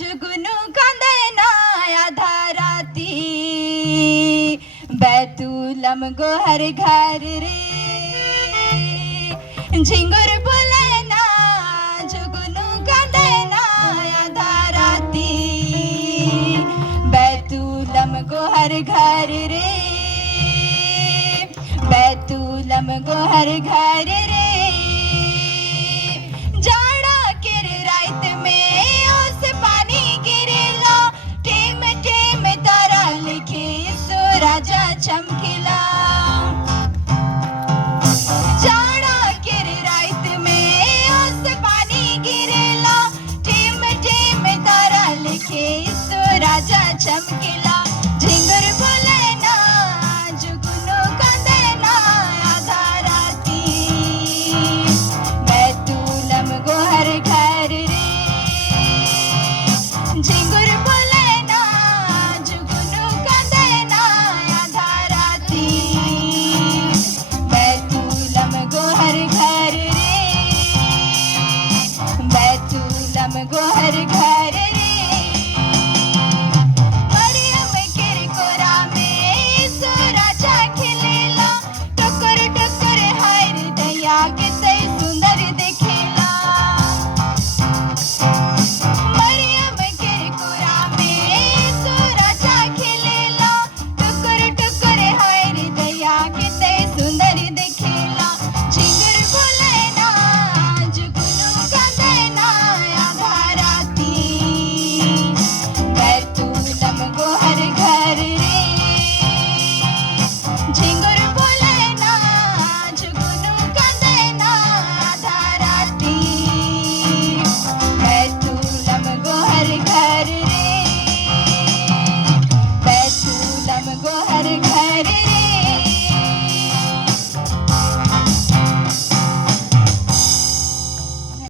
जुगनू कंदना आधा राती बैतूलम गोहर घर रे झिंगुर बोलना जुगनू कंदना आधा राती बैतूलम गोहर घर रे बैतूलम गोहर घर रे जाड़ा किर रात में उस पानी गिरेला टेम टेम तारा लिखे सो राजा चमकीला जाड़ा किर रात में उस पानी गिरेला टेम टेम तारा लिखे सो राजा चमकीला झिंगुर बोलना जुगनू कंदना आधा राती बैतूलम गोहर घर रे झिंगुर बोलना जुगनू कंदना आधा राती बैतूलम गोहर घर रे बैतूलम गोहर घर